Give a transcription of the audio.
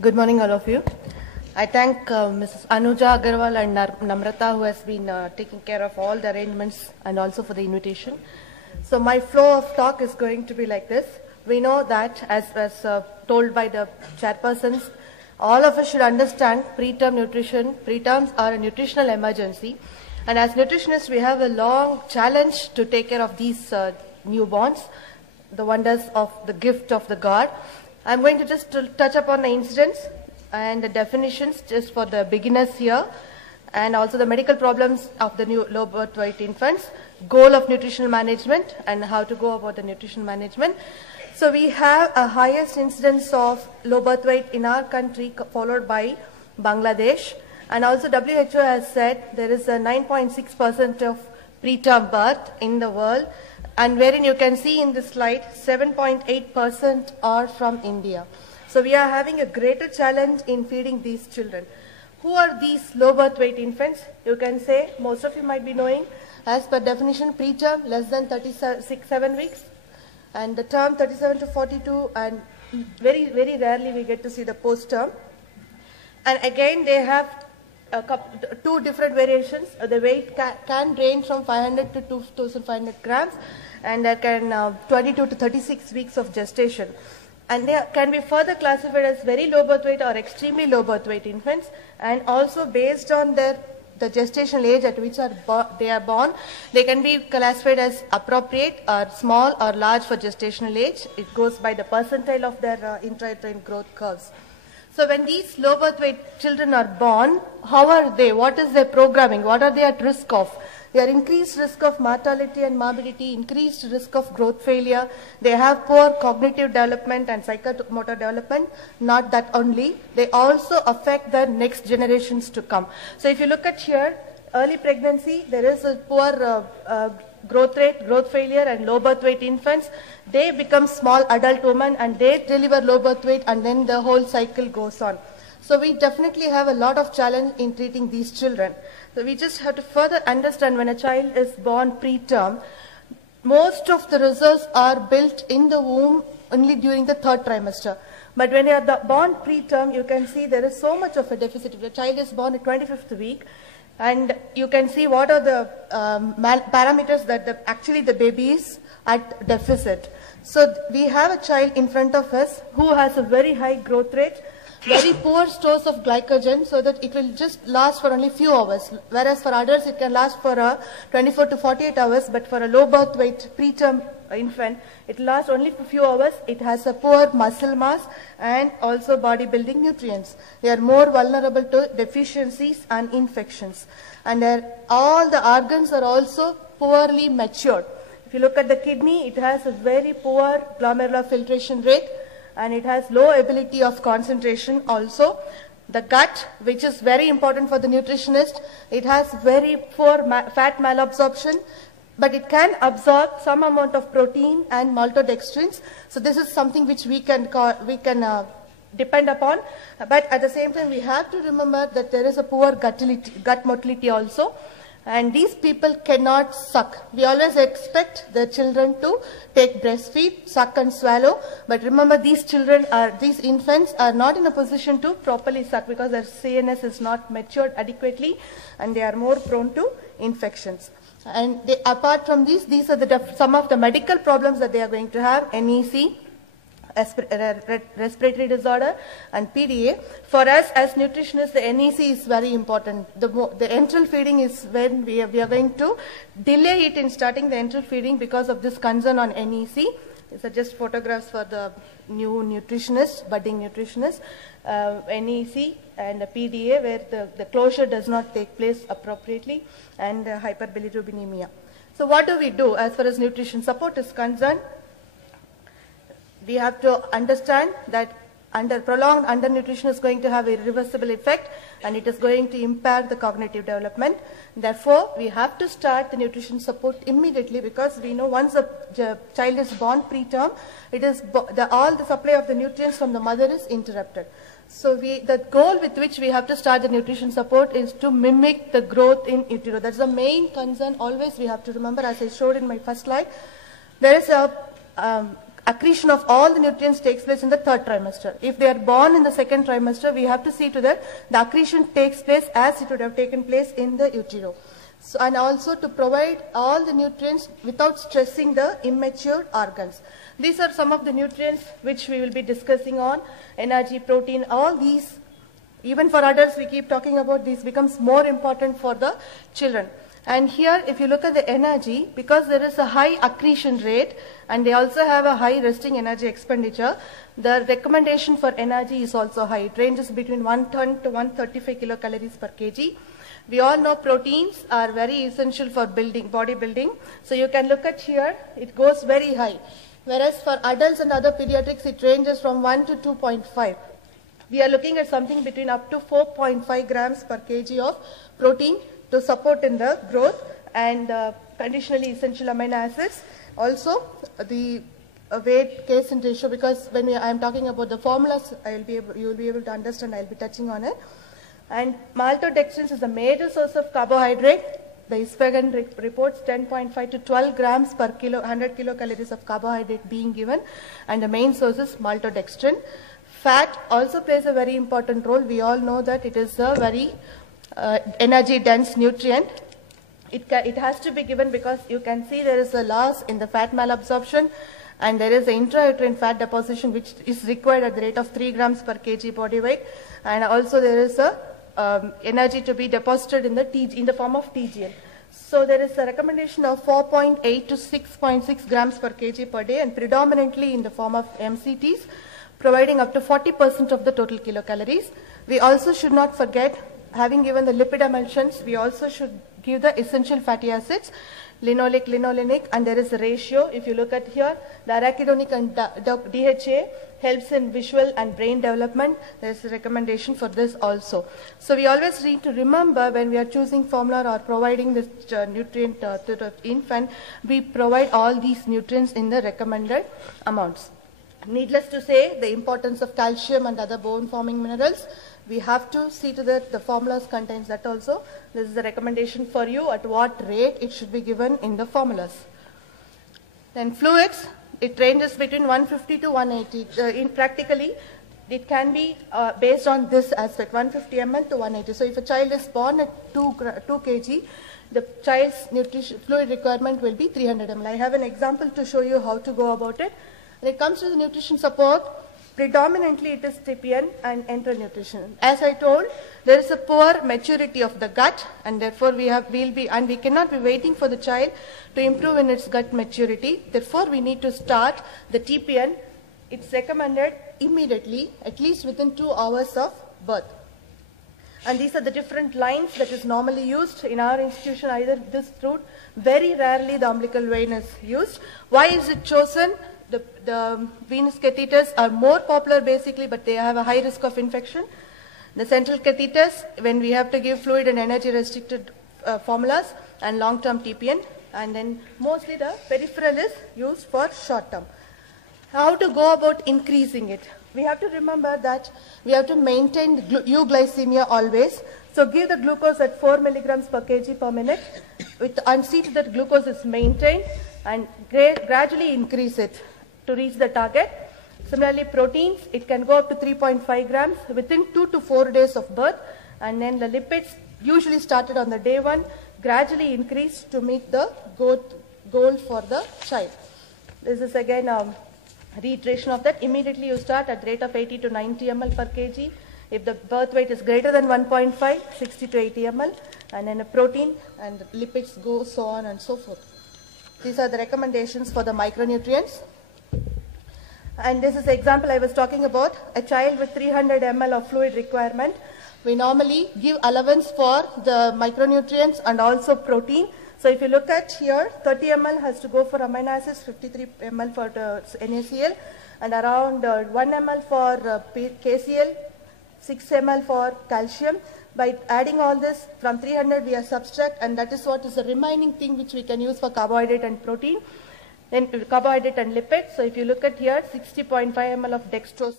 Good morning, all of you. I thank Mrs. Anuja Agarwal and Namrata, who has been taking care of all the arrangements and also for the invitation. So my flow of talk is going to be like this. We know that, as was told by the chairpersons, all of us should understand preterm nutrition. Preterms are a nutritional emergency. And as nutritionists, we have a long challenge to take care of these newborns, the wonders of the gift of the God. I'm going to just touch upon the incidents and the definitions just for the beginners here, and also the medical problems of the new low birth weight infants, goal of nutritional management and how to go about the nutrition management. So we have a highest incidence of low birth weight in our country, followed by Bangladesh. And also WHO has said there is a 9.6% of preterm birth in the world, and wherein you can see in this slide 7.8% are from India. So we are having a greater challenge in feeding these children. Who are these low birth weight infants? You can say, most of you might be knowing, as per definition, preterm less than 37 weeks, and the term 37 to 42, and very rarely we get to see the post-term. And again, they have two different variations. The weight can range from 500 to 2,500 grams, and there can 22 to 36 weeks of gestation. And they can be further classified as very low birth weight or extremely low birth weight infants, and also based on the gestational age at which they are born, they can be classified as appropriate or small or large for gestational age. It goes by the percentile of their intrauterine growth curves. So when these low birth weight children are born, how are they? What is their programming? What are they at risk of? They are increased risk of mortality and morbidity, increased risk of growth failure. They have poor cognitive development and psychomotor development. Not that only, they also affect the next generations to come. So if you look at here, early pregnancy, there is a poor growth rate, growth failure, and low birth weight infants. They become small adult women and they deliver low birth weight, and then the whole cycle goes on. So we definitely have a lot of challenge in treating these children. So we just have to further understand, when a child is born preterm, most of the reserves are built in the womb only during the third trimester. But when they are born preterm, you can see there is so much of a deficit. If the child is born at 25th week, and you can see what are the parameters that actually the baby is at deficit. So we have a child in front of us who has a very high growth rate, very poor stores of glycogen, so that it will just last for only few hours. Whereas for adults it can last for 24 to 48 hours, but for a low birth weight preterm infant, it lasts only for few hours. It has a poor muscle mass and also body building nutrients. They are more vulnerable to deficiencies and infections. And all the organs are also poorly matured. If you look at the kidney, it has a very poor glomerular filtration rate, and it has low ability of concentration also. The gut, which is very important for the nutritionist, it has very poor fat malabsorption, but it can absorb some amount of protein and maltodextrins. So this is something which we can depend upon. But at the same time, we have to remember that there is a poor gut motility also. And these people cannot suck. We always expect the children to take breastfeed, suck and swallow. But remember, these infants are not in a position to properly suck because their CNS is not matured adequately, and they are more prone to infections. And apart from these are some of the medical problems that they are going to have: NEC, respiratory disorder, and PDA. For us as nutritionists, the NEC is very important. The enteral feeding is when we are going to delay it in starting the enteral feeding because of this concern on NEC. These are just photographs for the new nutritionists, budding nutritionists. NEC and the PDA, where the closure does not take place appropriately, and hyperbilirubinemia. So what do we do as far as nutrition support is concerned? We have to understand that prolonged undernutrition is going to have a irreversible effect, and it is going to impair the cognitive development. Therefore, we have to start the nutrition support immediately, because we know once the child is born preterm, it is all the supply of the nutrients from the mother is interrupted. So the goal with which we have to start the nutrition support is to mimic the growth in utero. That's the main concern. Always we have to remember, as I showed in my first slide, there is a accretion of all the nutrients takes place in the third trimester. If they are born in the second trimester, we have to see to that the accretion takes place as it would have taken place in the utero. So, and also to provide all the nutrients without stressing the immature organs. These are some of the nutrients which we will be discussing on: energy, protein, all these. Even for adults, we keep talking about these, becomes more important for the children. And here, if you look at the energy, because there is a high accretion rate and they also have a high resting energy expenditure, the recommendation for energy is also high. It ranges between 110 to 135 kilocalories per kg. We all know proteins are very essential for building, body building. So you can look at here, it goes very high. Whereas for adults and other pediatrics, it ranges from 1 to 2.5. We are looking at something between up to 4.5 grams per kg of protein to support in the growth, and conditionally essential amino acids. Also the weight, casein ratio, because when I am talking about the formulas, you will be able to understand, I will be touching on it. And maltodextrins is a major source of carbohydrate. The ISFAGAN reports 10.5 to 12 grams per kilo, 100 kilocalories of carbohydrate being given, and the main source is maltodextrin. Fat also plays a very important role. We all know that it is a very energy dense nutrient. It has to be given because you can see there is a loss in the fat malabsorption, and there is an intrauterine fat deposition which is required at the rate of 3 grams per kg body weight, and also there is a energy to be deposited in the form of TGL. So there is a recommendation of 4.8 to 6.6 grams per kg per day, and predominantly in the form of MCTs, providing up to 40% of the total kilocalories. We also should not forget, having given the lipid emulsions, we also should give the essential fatty acids, linoleic, linolenic, and there is a ratio. If you look at here, the arachidonic and DHA helps in visual and brain development. There is a recommendation for this also. So we always need to remember when we are choosing formula or providing this nutrient to the infant, we provide all these nutrients in the recommended amounts. Needless to say, the importance of calcium and other bone-forming minerals, we have to see to that the formulas contains that also. This is a recommendation for you at what rate it should be given in the formulas. Then fluids, it ranges between 150 to 180. In practically, it can be based on this aspect, 150 ml to 180. So if a child is born at 2 kg, the child's nutrition fluid requirement will be 300 ml. I have an example to show you how to go about it. When it comes to the nutrition support, predominantly it is TPN and enteral nutrition. As I told, there is a poor maturity of the gut, and therefore we cannot be waiting for the child to improve in its gut maturity. Therefore, we need to start the TPN. It's recommended immediately, at least within 2 hours of birth. And these are the different lines that is normally used in our institution, either this route. Very rarely the umbilical vein is used. Why is it chosen? The venous catheters are more popular basically, but they have a high risk of infection. The central catheters, when we have to give fluid and energy restricted formulas, and long-term TPN, and then mostly the peripheral is used for short-term. How to go about increasing it? We have to remember that we have to maintain euglycemia always. So give the glucose at 4 milligrams per kg per minute, and see that glucose is maintained, and gradually increase it to reach the target. Similarly, proteins, it can go up to 3.5 grams within 2 to 4 days of birth, and then the lipids usually started on the day 1, gradually increase to meet the goal for the child. This is again a reiteration of that. Immediately you start at the rate of 80 to 90 ml per kg. If the birth weight is greater than 1.5, 60 to 80 ml, and then a protein and lipids go so on and so forth. These are the recommendations for the micronutrients. And this is the example I was talking about, a child with 300 ml of fluid requirement. We normally give allowance for the micronutrients and also protein. So if you look at here, 30 ml has to go for amino acids, 53 ml for the NaCl, and around 1 ml for KCl, 6 ml for calcium. By adding all this, from 300 we are subtract, and that is what is the remaining thing which we can use for carbohydrate and protein. Then carbohydrate and lipids. So if you look at here, 60.5 ml of dextrose.